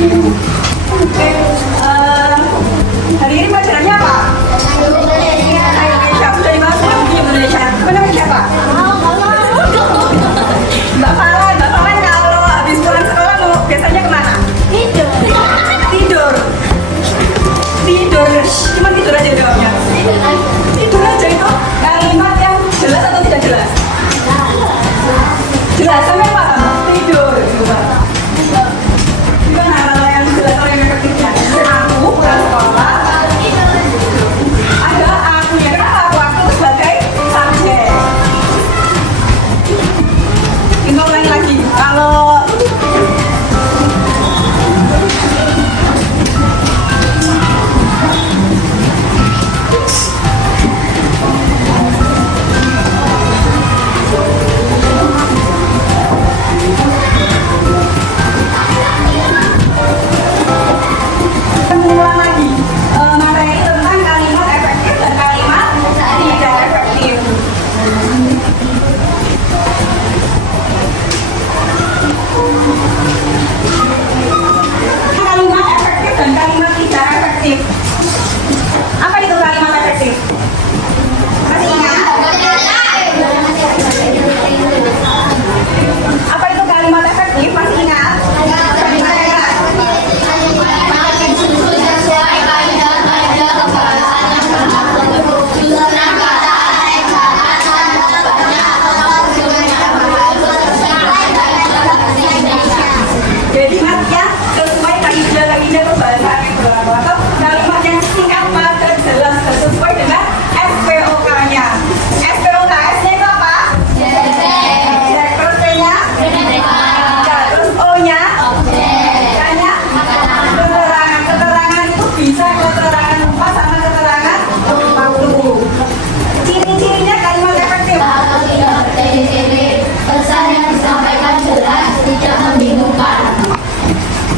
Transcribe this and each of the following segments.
Oke, hari ini pelajarannya apa? Indonesia. Sudah dibahas belum di Indonesia? Namanya siapa? Mbak Farhan. Mbak Farhan kalau habis pulang sekolah mau biasanya kemana? Tidur. Tidur. Tidur. Cuma tidur aja jawabnya. Tidur aja itu kalimat yang jelas atau tidak jelas? Jelas, sampai paham? Tidur. Gimana kalau yang jelas atau yang efektifnya? Aku pulang sekolah. Ada akunya. Kenapa aku sebagai subjek? Kita ulangi lagi. Kalau mengulang lagi materi tentang kalimat efektif dan kalimat tidak efektif. Kalimat efektif dan kalimat tidak efektif. Apa itu kalimat efektif? Masih ingat? Apa itu kalimat efektif? Masih ingat? Kalimat efektif. Jadi kalimatnya sesuai kaidah berbahasa yang berlaku atau kalimat yang singkat padat jelas sesuai dengan SPOK-nya. SPOK S-nya itu apa? Objek. Terus P-nya? Terus O-nya? K-nya? Keterangan. Keterangan itu bisa keterangan lupa sama keterangan waktu. Ciri-cirinya kalimat efektif. Pesan yang disampaikan jelas, tidak membingungkan.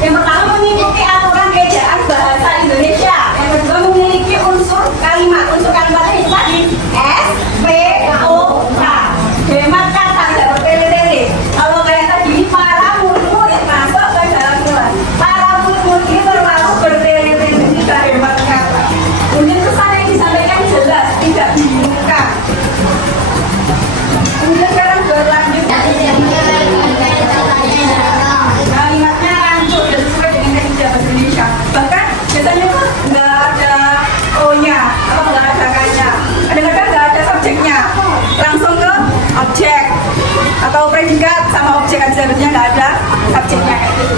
Yang pertama mengikuti aturan ejaan bahasa Indonesia. Yang kedua memiliki unsur kalimat. Unsur kalimatnya itu tadi S, P, O, K. Hemat kata, tidak bertele-tele. Kalau kayak tadi para murid-murid masuk ke dalam kelas. Para murid-murid ini terlalu bertele-tele, tidak hemat kata. Kemudian pesan yang disampaikan jelas, tidak membingungkan. Kemudian sekarang berlanjut. Kalimatnya rancur dan sesuai dengan kaidah bahasa Indonesia. Bahkan biasanya tuh nggak ada O-nya atau nggak ada K-nya. Kadang-kadang nggak ada subjeknya, langsung ke objek atau predikat sama objek aja, sebenarnya nggak ada subjeknya kayak gitu.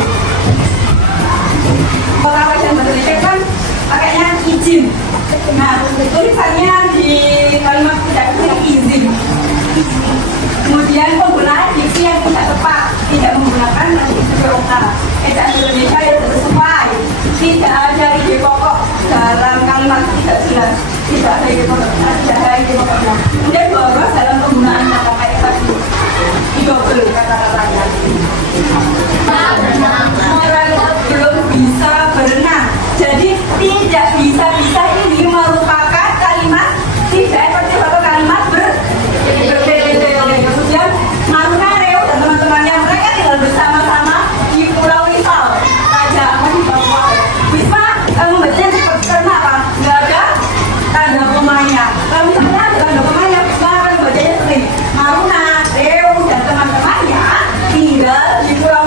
Kalau kaidah bahasa Indonesia kan pakainya izin. Nah, tulisannya di kalimat tidak itu izin. Kemudian penggunaan diksi yang tidak tepat, tidak menggunakan SPOK. Ejaan Indonesia yang sesuai, tidak ada ide pokok dalam kalimat tidak jelas, tidak ada ide pokoknya. Kemudian boros dalam penggunaan kata kayak tadi, double kata-katanya. Orang itu belum bisa berenang, jadi tidak bisa ini merupakan kalimat tidak efektif atau kalimat bertele-tele. Kemudian Maruna, Reo dan teman-temannya mereka tinggal bersama-sama di Pulau Wisal, Raja Ampat di Papua. Wisma membacanya seperti karena apa? Nggak ada tanda komanya. Kalau misalnya ada tanda komanya, Wisma akan membacanya seperti Maruna, Reo dan teman-temannya tinggal di Pulau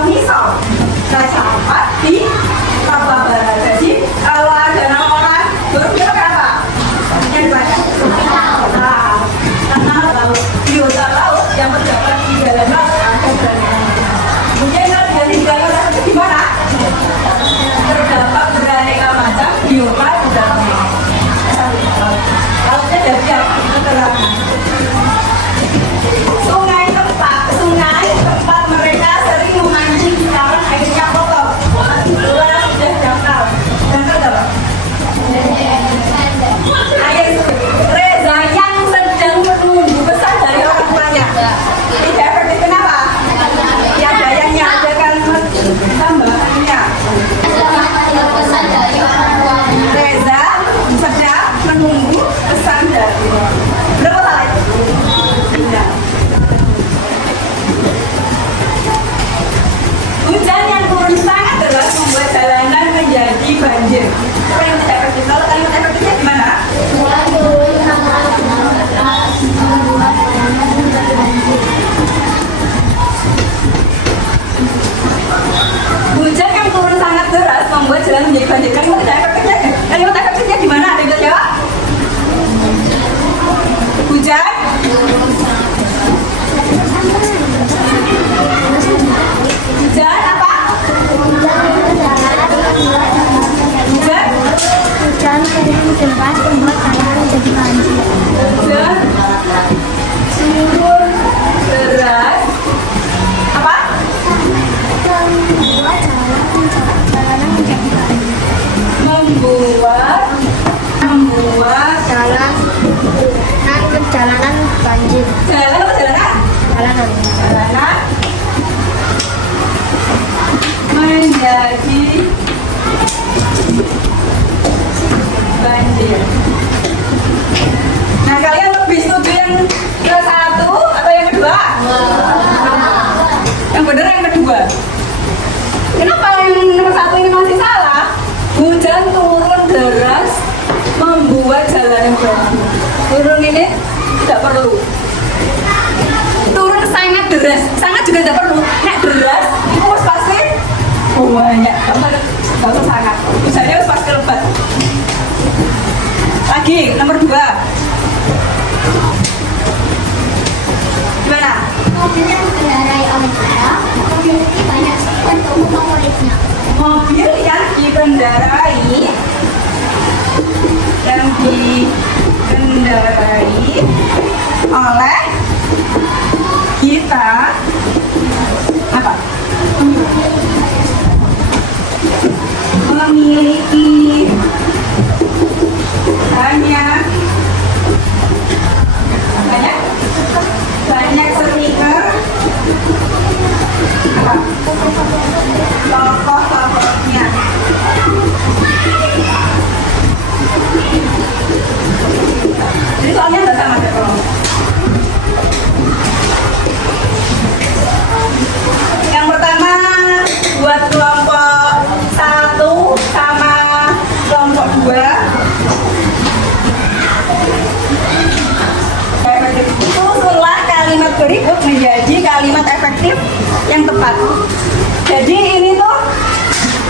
efektif. Kalimat tidak efektif. Kalau kalimat efektifnya gimana? Hujan yang turun sangat deras membuat jalan menjadi banjir. Kalimat tidak efektifnya, kalimat efektifnya gimana? Ada yang bisa jawab? Hujan? Hujan apa? Hujan? Hujan turun deras membuat jalan menjadi banjir. Hujan turun deras apa? Membuat jalanan menjadi banjir. Membuat Jalanan banjir. jalan apa jalanan? Jalanan. Jalanan menjadi banjir. Nah, kalian lebih setuju yang ke satu atau yang kedua? Yang benar yang kedua. Kenapa yang nomor satu ini masih salah? Hujan turun deras membuat jalan yang banjir. Turun ini tidak perlu. Turun sangat deras, sangat juga tidak perlu. Nek deras, itu harus pasti banyak. Gak usah sangat. Hujannya harus pasti lebat. Lagi, nomor 2. Gimana? Mobil yang dikendarai oleh saya memiliki banyak sifat umum favoritnya. Mobil yang dikendarai oleh kita apa? Memiliki banyak stiker apa? Tokoh-tokohnya. Jadi soalnya nggak sama deh kalau. Yang pertama buat kelompok 1 sama kelompok 2. Susunlah kalimat berikut menjadi kalimat efektif yang tepat. Jadi ini tuh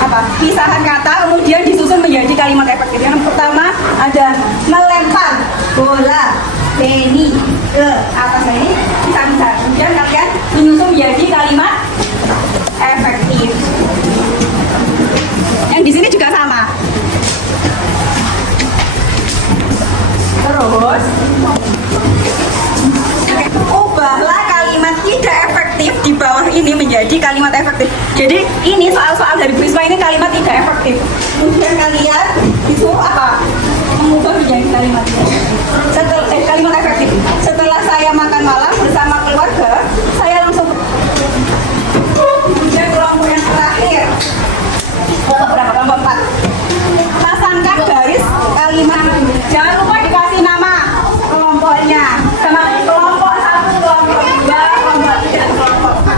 apa? Pisahan kata kemudian disusun menjadi kalimat efektif. Yang pertama ada melempar bola Benny ke atas ini pisah-pisah. Kemudian kalian menyusun menjadi kalimat efektif. Yang di sini juga sama. Terus ubahlah kalimat tidak efektif di bawah ini menjadi kalimat efektif. Jadi ini soal-soal dari Prisma ini kalimat tidak efektif. Kemudian kalian disuruh apa? Mengubah menjadi kalimat kalimat efektif. Setelah saya makan malam bersama keluarga, saya langsung kemudian kelompok yang terakhir. Kelompok berapa? Kelompok 4. Pasangkan garis kalimat. Jangan lupa dikasih nama kelompoknya. Sama kelompok 1, kelompok 2, kelompok 3, kelompok 4.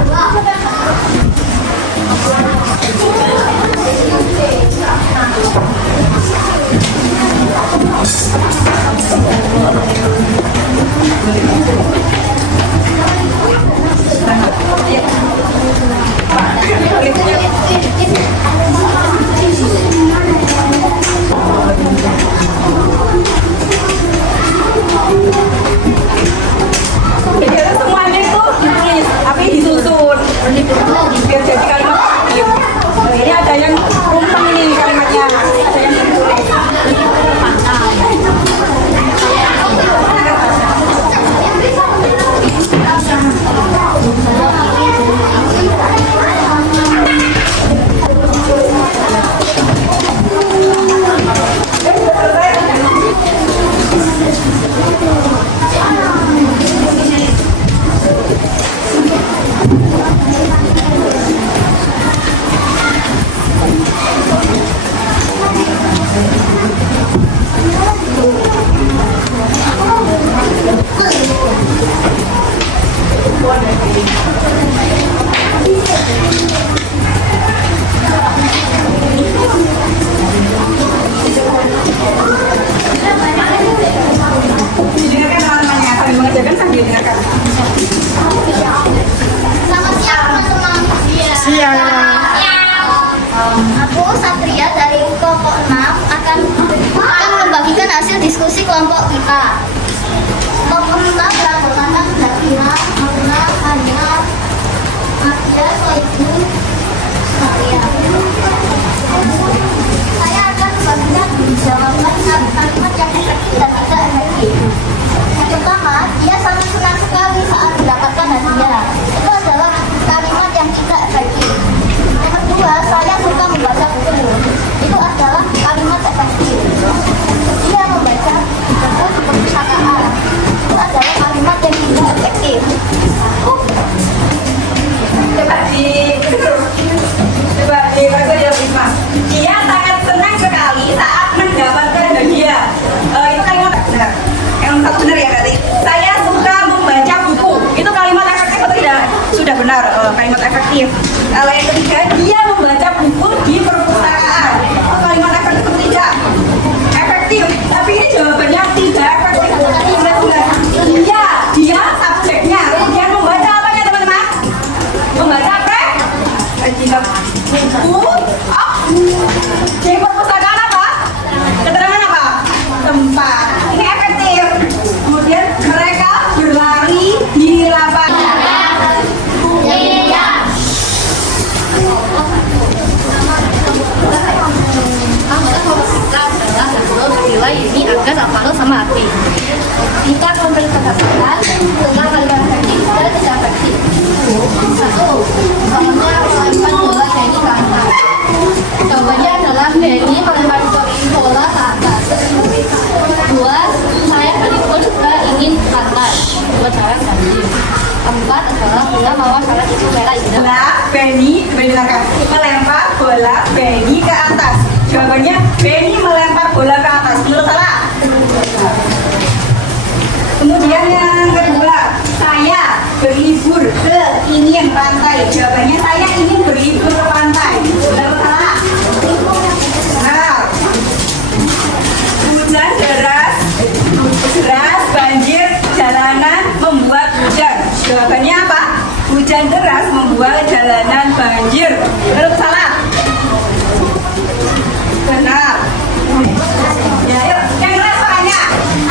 Jadi semuanya itu ditulis, tapi disusun biar jadi kalimat efektif. Ini ada yang rumpeng nih kalimatnya, ada yang ditulis. Aku Satria dari kelompok 6 akan membagikan hasil diskusi kelompok kita. Kelompok 6 beranggotakan Zakia, Mauna, Hanya, Matia, Soibu, Satria. Saya akan membagikan jawaban kalimat yang efektif dan tidak efektif. Yang pertama, dia sangat senang sekali saat mendapatkan hadiah. Itu adalah kalimat yang tidak efektif. Yang kedua, saya suka membaca buku. Itu adalah kalimat efektif. Dia membaca buku di perpustakaan. Itu adalah kalimat yang tidak efektif. Coba ya Risma. Dia sangat senang sekali saat mendapatkan hadiah. Itu kalimat benar. Yang satu benar ya berarti. Saya suka membaca buku. Itu kalimat efektif atau tidak? Sudah benar, kalimat efektif. Kalau yang ketiga, dia membaca buku di perpustakaan. Itu kalimat efektif atau tidak? Efektif. Tapi ini jawabannya tidak efektif. Iya, dia subjeknya. Kemudian membaca apa ya teman-teman? Membaca apa? Buku. Di perpustakaan apa? Keterangan apa? Tempat. Ini efektif. Kemudian mereka berlari di lapangan. Ini agak sama sama api. Jika memberi pendapatan tentang kalimat efektif dan tidak efektif. 1. Contohnya melempar bola Benny ke atas. Jawabannya adalah Benny melempar bola ke atas. 2. Saya berlibur juga ingin ke pantai. 2. Saya banjir. 4 adalah bola mawar salat itu merah indah. Bola Benny melempar bola Benny ke atas. Jawabannya Benny melempar bola ke atas. Menurut salah. Kemudian yang kedua, saya berlibur ke ingin pantai. Jawabannya saya ingin berlibur ke pantai. Menurut salah. Benar. Hujan deras, banjir, jalanan membuat hujan. Jawabannya apa? Hujan deras membuat jalanan banjir. Menurut salah. Benar. Ya, yuk. Yang keras soalnya.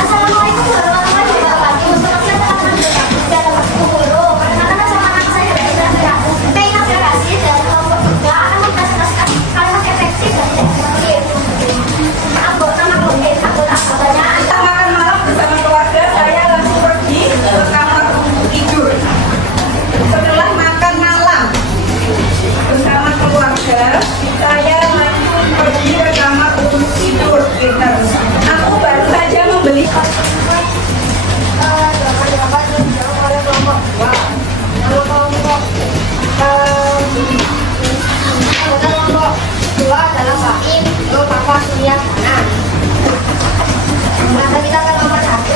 Assalamualaikum warahmatullahi wabarakatuh. Sebelumnya teman-teman sudah dapat guru. Perkenalkan sama anak saya dari Zafira. Saya Nafira Rasid dari kelompok 3 akan mempresentasikan kalimat efektif dan tidak efektif. Nama anggotanya. Makan malam bersama keluarga, saya langsung pergi ke kamar untuk tidur. Setelah makan malam bersama keluarga, saya langsung pergi ke kamar untuk tidur. Benar. Aku baru saja membeli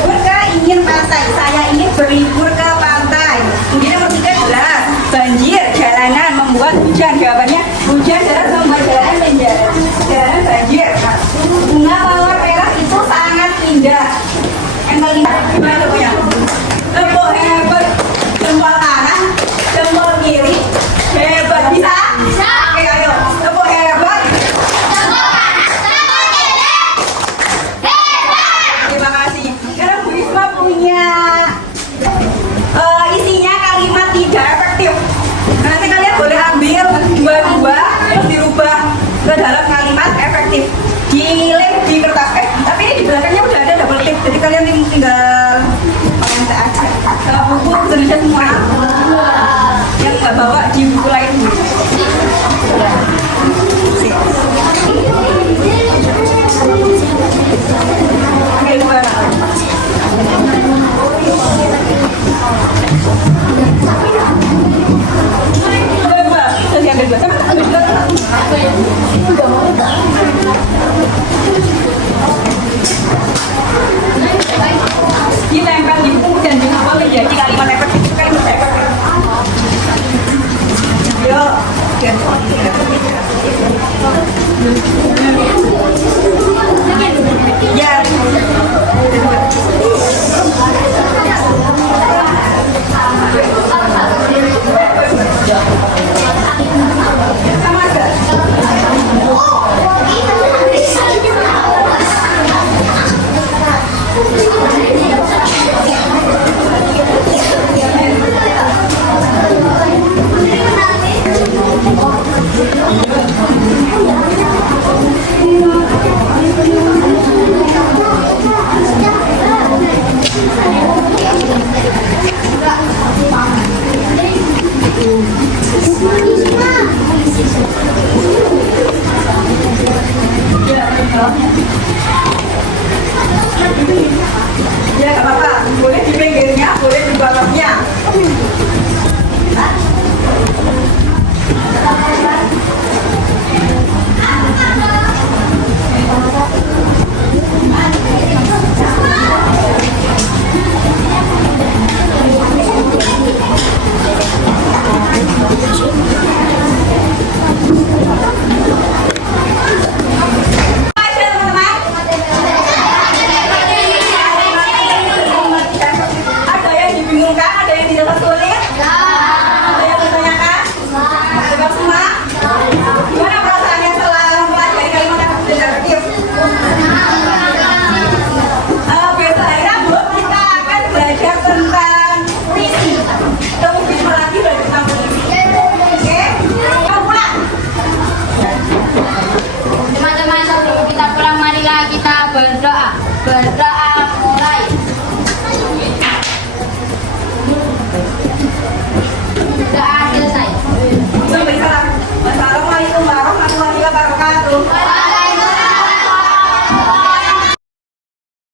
Mereka ingin pantai, saya ingin berlibur ke pantai. Kemudian nomor 3 jelas, banjir, jalanan membuat hujan. Jawabannya hujan deras membuat jalanan banjir. Nah, bunga mawar merah itu sangat indah. Yang kelima, gimana punya? Tepuk hebat, jempol kanan, jempol kiri, hebat bisa? Bisa. Oke, ayo, tepuk hebat. Terima kasih. Sekarang Bu Isma punya isinya kalimat tidak efektif. Nanti kalian boleh ambil dua-dua terus dirubah ke dalam kalimat efektif. Dilem di kertas. Tapi ini di belakangnya udah ada double tip. Jadi kalian tinggal pakai aja. Buku Indonesia semua. Yang nggak bawa di buku lain. Oke, dua. Ditempel di buku dan diubah menjadi kalimat efektif. Itu kalimat efektif. Yuk.